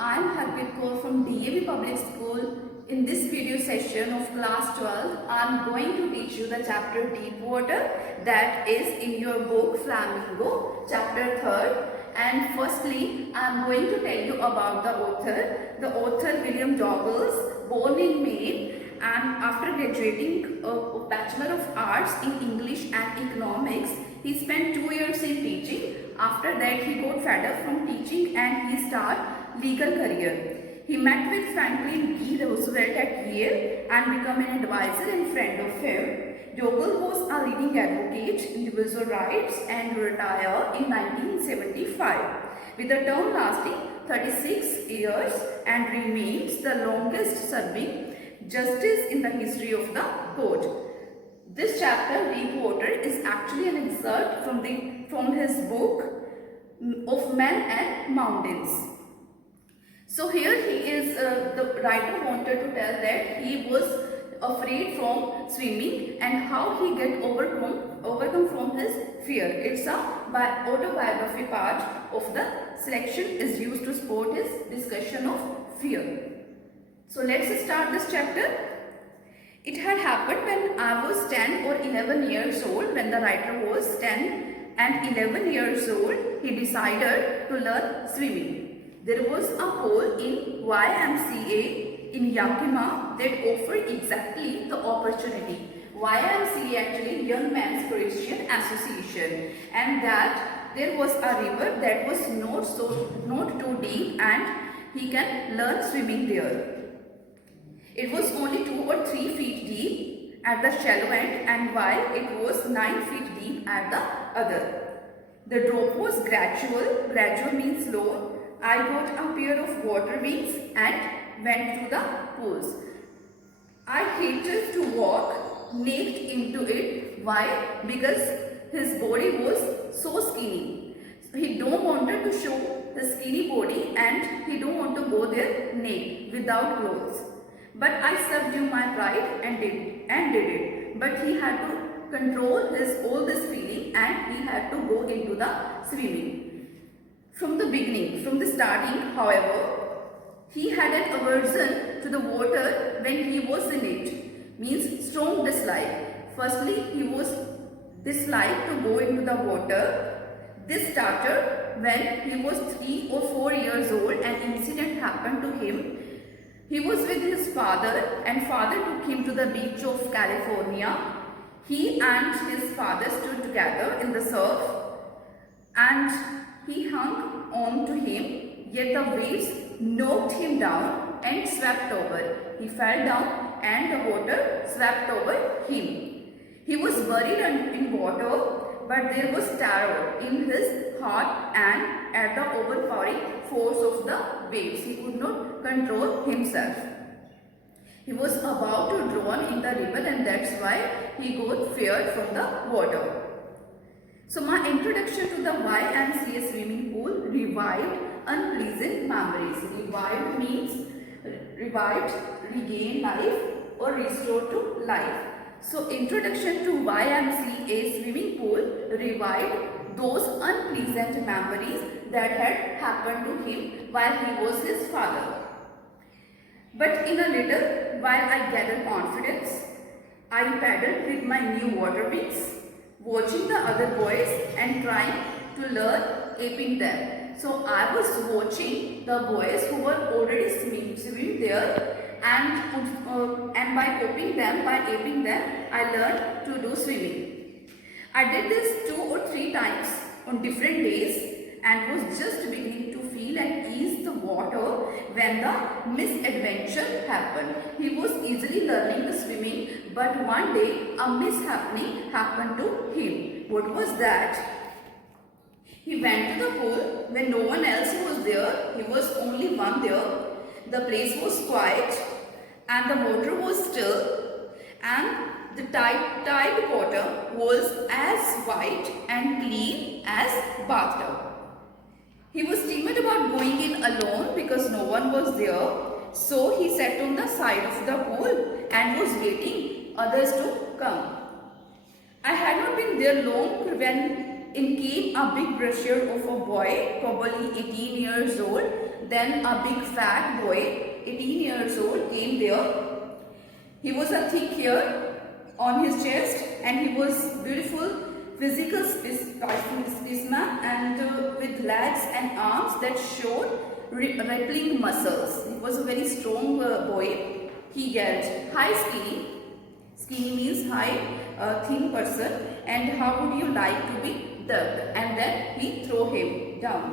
I am Harpreet Kaur from DAV Public School. In this video session of class 12, I am going to teach you the chapter Deep Water, that is in your book Flamingo, chapter 3rd. And firstly, I am going to tell you about the author. The author William Douglas, born in Maine, and after graduating a Bachelor of Arts in English and Economics, he spent 2 years in teaching. After that, he got fed up from teaching and he started legal career. He met with Franklin D. Roosevelt at Yale and became an advisor and friend of him. Douglas was a leading advocate in individual rights and retired in 1975 with a term lasting 36 years and remains the longest serving justice in the history of the court. This chapter, Deep Water, is actually an excerpt from his book of Men and Mountains. So here he is, the writer wanted to tell that he was afraid from swimming and how he get overcome from his fear. It's a autobiography part of the selection is used to support his discussion of fear. So let's start this chapter. It had happened when I was 10 or 11 years old. When the writer was 10 and 11 years old, he decided to learn swimming. There was a pool in YMCA in Yakima that offered exactly the opportunity. YMCA actually Young Men's Christian Association, and that there was a river that was not too deep and he can learn swimming there. It was only 2 or 3 feet deep at the shallow end, and while it was 9 feet deep at the other. The drop was gradual. Gradual means slow. I got a pair of water wings and went to the pools. I hated to walk naked into it. Why? Because his body was so skinny. He don't wanted to show his skinny body and he don't want to go there naked without clothes. But I subdued my pride and did it. But he had to control all this feeling and he had to go into the swimming. From the beginning, from the starting, however, he had an aversion to the water when he was in it. Means strong dislike. Firstly, he was disliked to go into the water. This started when he was 3 or 4 years old. An incident happened to him. He was with his father and father took him to the beach of California. He and his father stood together in the surf and he hung on to him, yet the waves knocked him down and swept over. He fell down and the water swept over him. He was buried in water, but there was terror in his heart and at the overpowering force of the waves. He could not control himself. He was about to drown in the river and that's why he got feared from the water. So my introduction to the YMCA swimming pool revived unpleasant memories. Revived means revived, regain life or restore to life. So introduction to YMCA swimming pool revived those unpleasant memories that had happened to him while he was his father. But in a little while I gathered confidence, I paddled with my new water wings, watching the other boys and trying to learn aping them. So I was watching the boys who were already swimming there and by copying them, by aping them, I learned to do swimming. I did this 2 or 3 times on different days and was just beginning to feel at ease the water when the misadventure happened. He was easily learning the swimming, but one day a mishappening happened to him. What was that? He went to the pool when no one else was there. He was only one there. The place was quiet and the water was still and the tide water was as white and clean as bathtub. He was timid about going in alone because no one was there. So he sat on the side of the pool and was waiting others to come. I had not been there long when in came a big brochure of a boy, probably 18 years old. then a big fat boy, 18 years old, came there. He was a thick hair on his chest and he was beautiful physical specimen and with legs and arms that showed rippling muscles. He was a very strong boy. He yelled, "Hi Skinny." Skinny means high, thin person, and how would you like to be dubbed? And then he threw him down.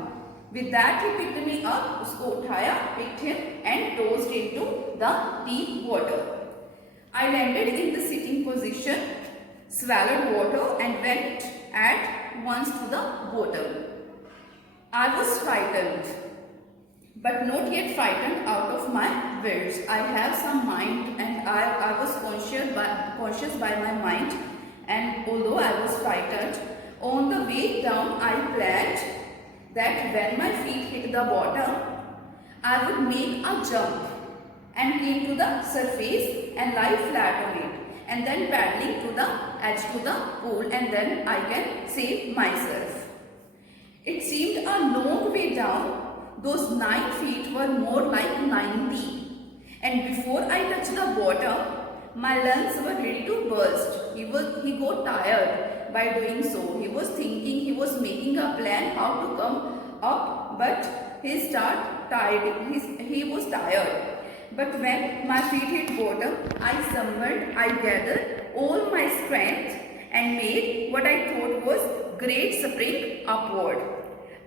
With that he picked me up, usko uthaya, picked him and tossed into the deep water. I landed in the sitting position, swallowed water and went at once to the bottom. I was frightened, but not yet frightened out of my wits. I have some mind and I was conscious by my mind, and although I was frightened, on the way down I planned that when my feet hit the bottom, I would make a jump and came to the surface and lie flat on it, and then paddling to the edge to the pool, and then I can save myself. It seemed a long way down. Those 9 feet were more like 90, and before I touched the bottom, my lungs were ready to burst. He got tired by doing so. He was thinking, he was making a plan how to come up, but he was tired. But when my feet hit bottom, I stumbled, I gathered all my strength and made what I thought was great spring upward.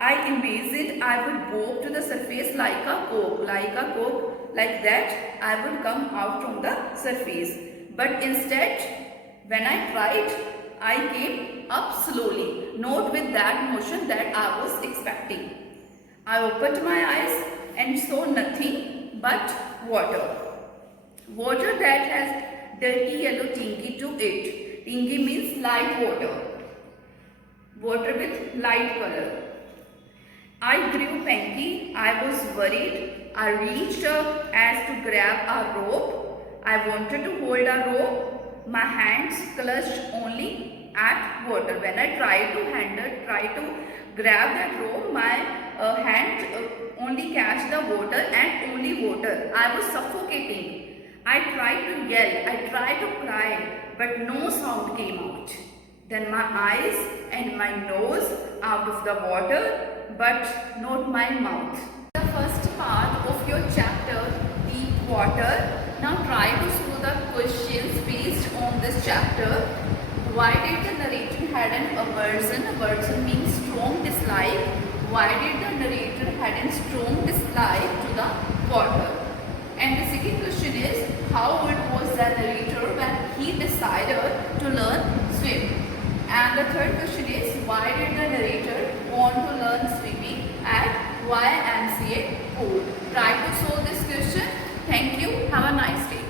I imagined I would go to the surface like a cork, like that I would come out from the surface. But instead, when I tried, I came up slowly, not with that motion that I was expecting. I opened my eyes and saw nothing but water. Water that has dirty yellow tingy to it. Tingy means light water. Water with light color. I grew panicky. I was worried. I reached up as to grab a rope. I wanted to hold a rope. My hands clutched only at water. When I tried to grab that rope, my hand only catch the water and only water. I was suffocating. I tried to yell. I tried to cry, but no sound came out. Then my eyes and my nose out of the water, but not my mouth. The first part of your chapter, Deep Water. Now try to solve the questions based on this chapter. Why did the narrator had an aversion? Aversion means strong dislike. Why did the narrator had a strong dislike to the water? And the second question is, how old was the narrator when he decided to learn swim? And the third question is, why did the narrator want to learn swimming at YMCA pool? Try to solve this question. Thank you. Have a nice day.